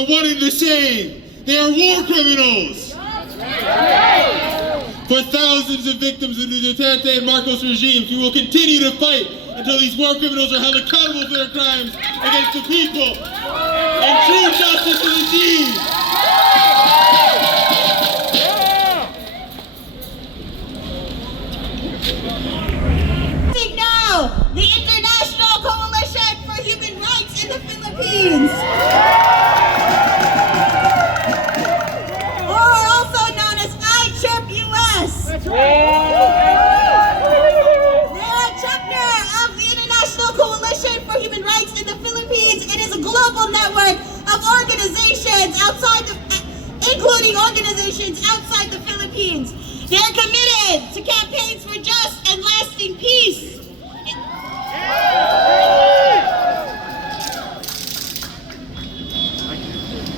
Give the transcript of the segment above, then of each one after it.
are one and the same. They are war criminals. For thousands of victims of the Duterte and Marcos regimes, we will continue to fight until these war criminals are held accountable for their crimes against the people and true justice is achieved. Now, the International Coalition for Human Rights in the Philippines, or also known as ICHRP-US. They're a chapter of the International Coalition for Human Rights in the Philippines. It is a global network of organizations including organizations outside the Philippines. They are committed to campaigns for just and lasting peace.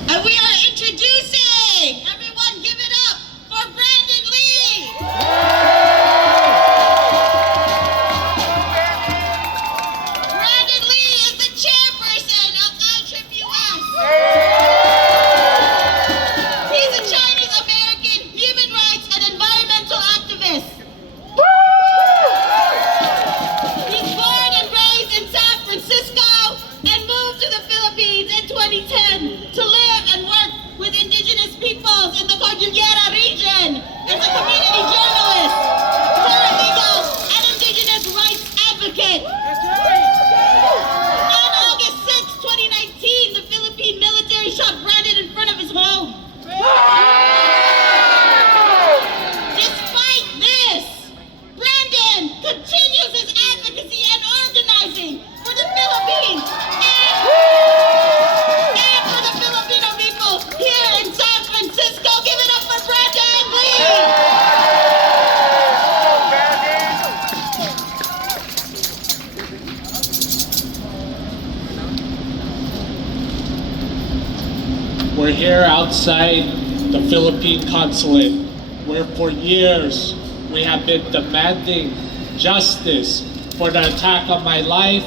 And we are introducing, everyone give it up for Brandon Lee. Brandon Lee is the chairperson of ICHRP-US. He's a Chinese-American human rights and environmental activist. He's born and raised in San Francisco and moved to the Philippines in 2010 to live and work with indigenous peoples in the Cordillera region as a community journalist, paralegal, and indigenous rights advocate. On August 6, 2019, the Philippine military shot Brandon in front of his home. Despite this, Brandon continues his advocacy and organizing for the Philippines and for the Filipino people here in San Francisco. Give it up for Brandon Lee! We're here outside the Philippine Consulate, where for years we have been demanding justice for the attack on my life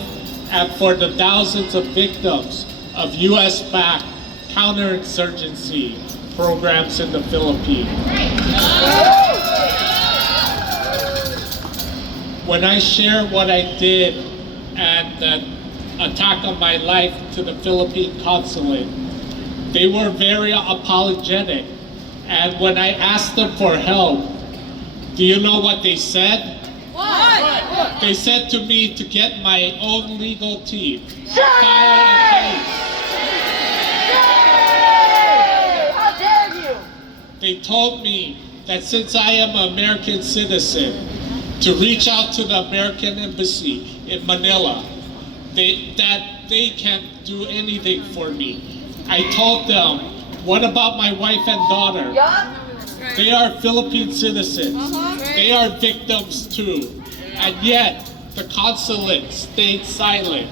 and for the thousands of victims of US-backed counterinsurgency programs in the Philippines. When I share what I did and the attack on my life to the Philippine Consulate, they were very apologetic. And when I asked them for help, do you know what they said? What? They said to me to get my own legal team, file a case. How dare you! They told me that since I am an American citizen, to reach out to the American Embassy in Manila, that they can't do anything for me. I told them, what about my wife and daughter? They are Philippine citizens. They are victims too. And yet, the consulate stayed silent.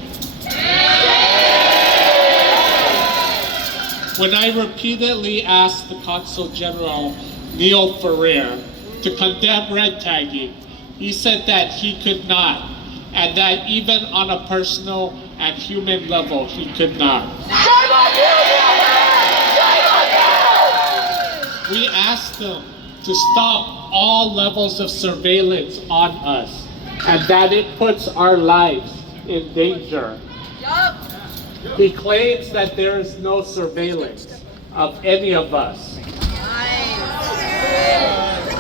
When I repeatedly asked the Consul General, Neil Ferrer, to condemn red tagging, he said that he could not, and that even on a personal and human level, he could not. We asked them to stop all levels of surveillance on us, and that it puts our lives in danger. He claims that there is no surveillance of any of us.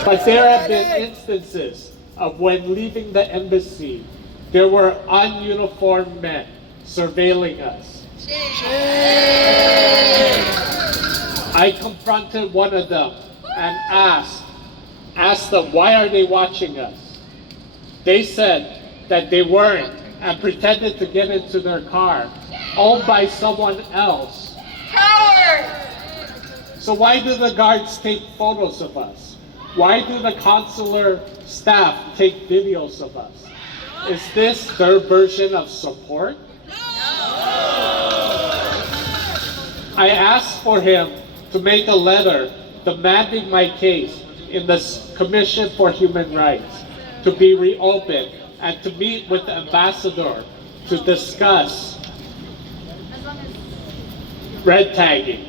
But there have been instances of when leaving the embassy, there were ununiformed men surveilling us. I confronted one of them and asked them, why are they watching us? They said that they weren't and pretended to get into their car, owned by someone else. Coward! So why do the guards take photos of us? Why do the consular staff take videos of us? Is this their version of support? I asked for him to make a letter demanding my case in the Commission for Human Rights to be reopened and to meet with the ambassador to discuss red tagging.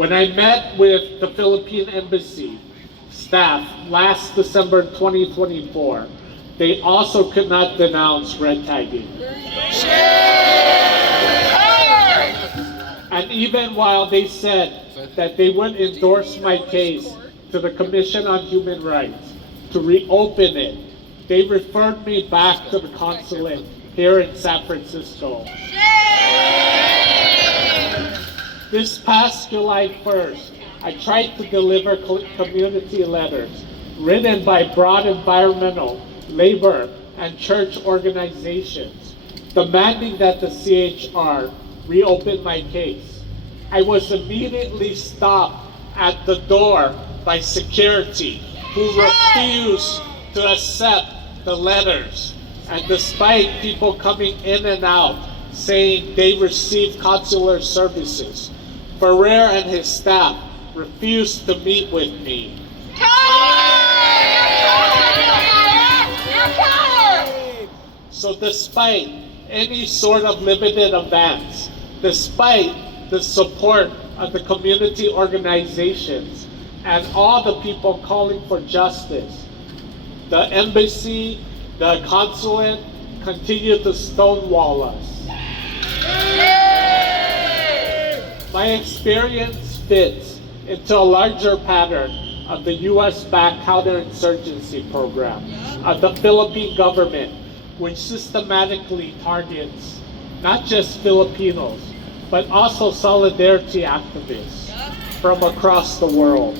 When I met with the Philippine Embassy staff last December 2024, they also could not denounce red tagging. And even while they said that they would endorse my case to the Commission on Human Rights to reopen it, they referred me back to the consulate here in San Francisco. This past July 1st, I tried to deliver community letters written by broad environmental, labor, and church organizations demanding that the CHR reopen my case. I was immediately stopped at the door by security who refused to accept the letters. And despite people coming in and out saying they received consular services, Ferrer and his staff refused to meet with me. So despite any sort of limited advance, despite the support of the community organizations and all the people calling for justice, the embassy, the consulate continue to stonewall us. My experience fits into a larger pattern of the U.S.-backed counterinsurgency program of the Philippine government, which systematically targets not just Filipinos, but also solidarity activists from across the world.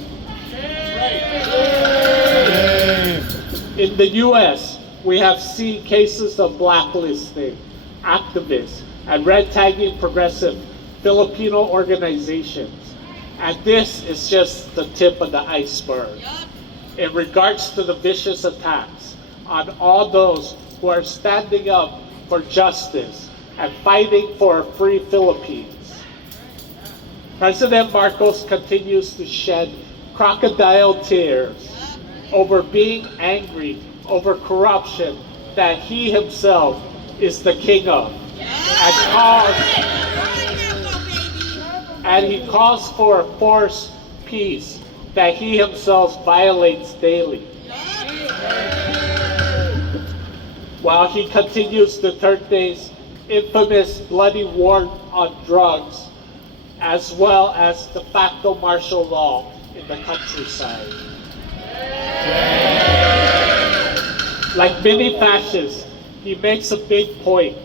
In the U.S., we have seen cases of blacklisting activists and red tagging progressive Filipino organizations. And this is just the tip of the iceberg in regards to the vicious attacks on all those who are standing up for justice and fighting for a free Philippines. President Marcos continues to shed crocodile tears over being angry over corruption that he himself is the king of, and he calls for a forced peace that he himself violates daily. While he continues Duterte's infamous bloody war on drugs, as well as de facto martial law in the countryside. Like many fascists, he makes a big point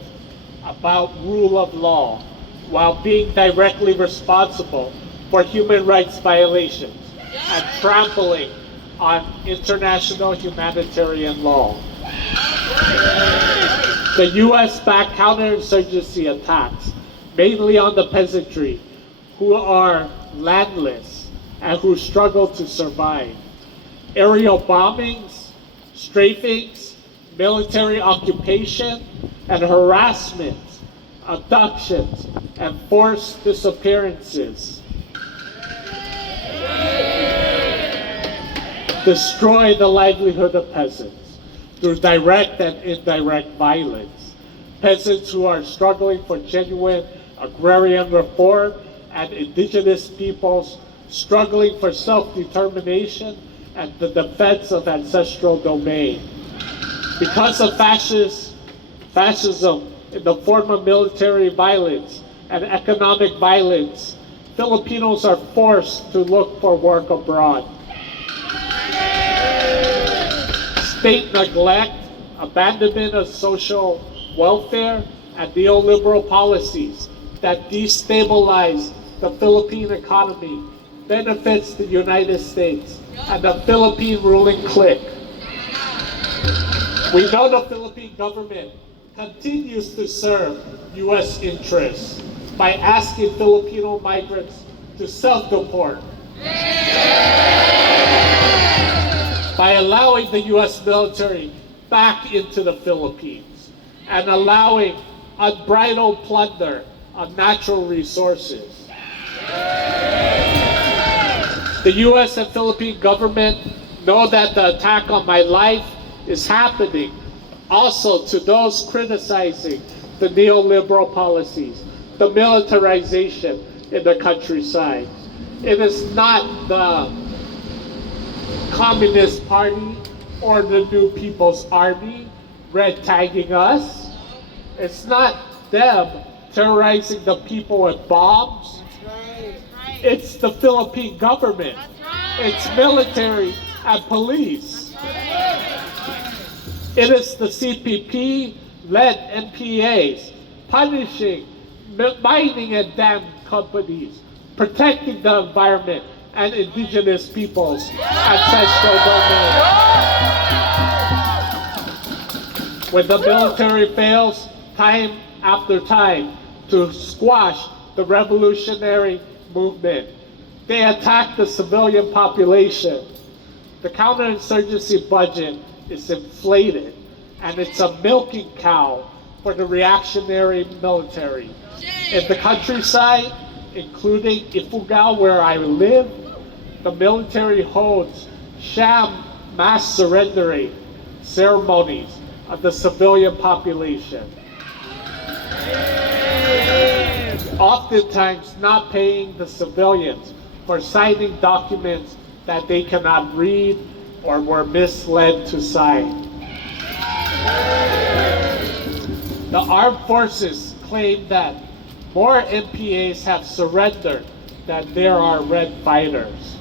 about rule of law while being directly responsible for human rights violations and trampling on international humanitarian law. The U.S.-backed counterinsurgency attacks, mainly on the peasantry, who are landless and who struggle to survive. Aerial bombings, strafings, military occupation, and harassment, abductions, and forced disappearances destroy the livelihood of peasants through direct and indirect violence. Peasants who are struggling for genuine agrarian reform and indigenous peoples struggling for self-determination and the defense of ancestral domain. Because of fascism in the form of military violence and economic violence, Filipinos are forced to look for work abroad. State neglect, abandonment of social welfare, and neoliberal policies that destabilize the Philippine economy benefits the United States and the Philippine ruling clique. We know the Philippine government continues to serve U.S. interests by asking Filipino migrants to self-deport, by allowing the U.S. military back into the Philippines, and allowing unbridled plunder of natural resources. The U.S. and Philippine government know that the attack on my life is happening also to those criticizing the neoliberal policies, the militarization in the countryside. It is not the Communist Party or the New People's Army red tagging us. It's not them terrorizing the people with bombs. It's the Philippine government. It's military and police. It is the CPP-led NPAs punishing mining and dam companies, protecting the environment and indigenous peoples' ancestral domain. When the military fails time after time to squash the revolutionary movement, they attack the civilian population. The counterinsurgency budget is inflated, and it's a milking cow for the reactionary military. In the countryside, including Ifugao, where I live, the military holds sham mass surrendering ceremonies of the civilian population. Oftentimes not paying the civilians for signing documents that they cannot read or were misled to sign. The armed forces claim that more MPAs have surrendered than there are red fighters.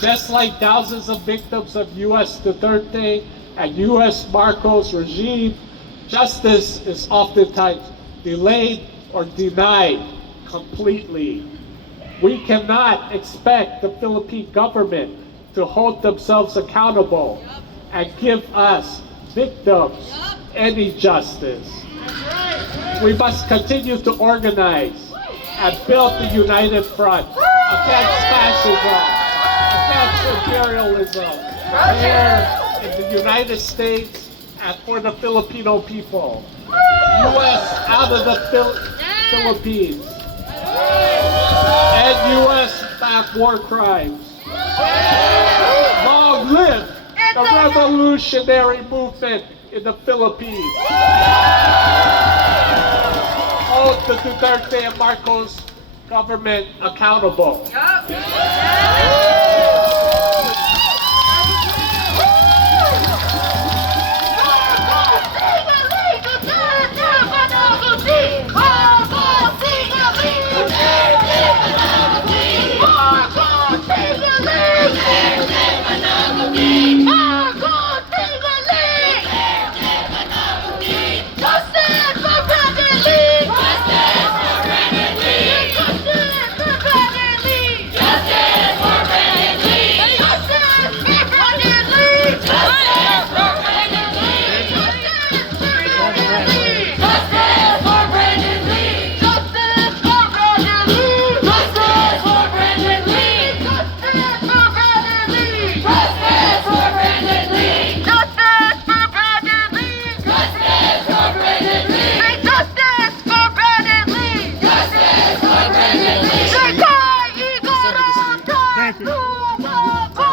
Just like thousands of victims of U.S. Duterte and U.S. Marcos regime, justice is oftentimes delayed or denied completely. We cannot expect the Philippine government to hold themselves accountable and give us victims any justice. We must continue to organize and build the united front against fascism, against imperialism, here in the United States and for the Filipino people. U.S. out of the Philippines. And U.S. back war crimes. Long live the revolutionary movement in the Philippines. Hold the Duterte and Marcos government accountable. Thank you.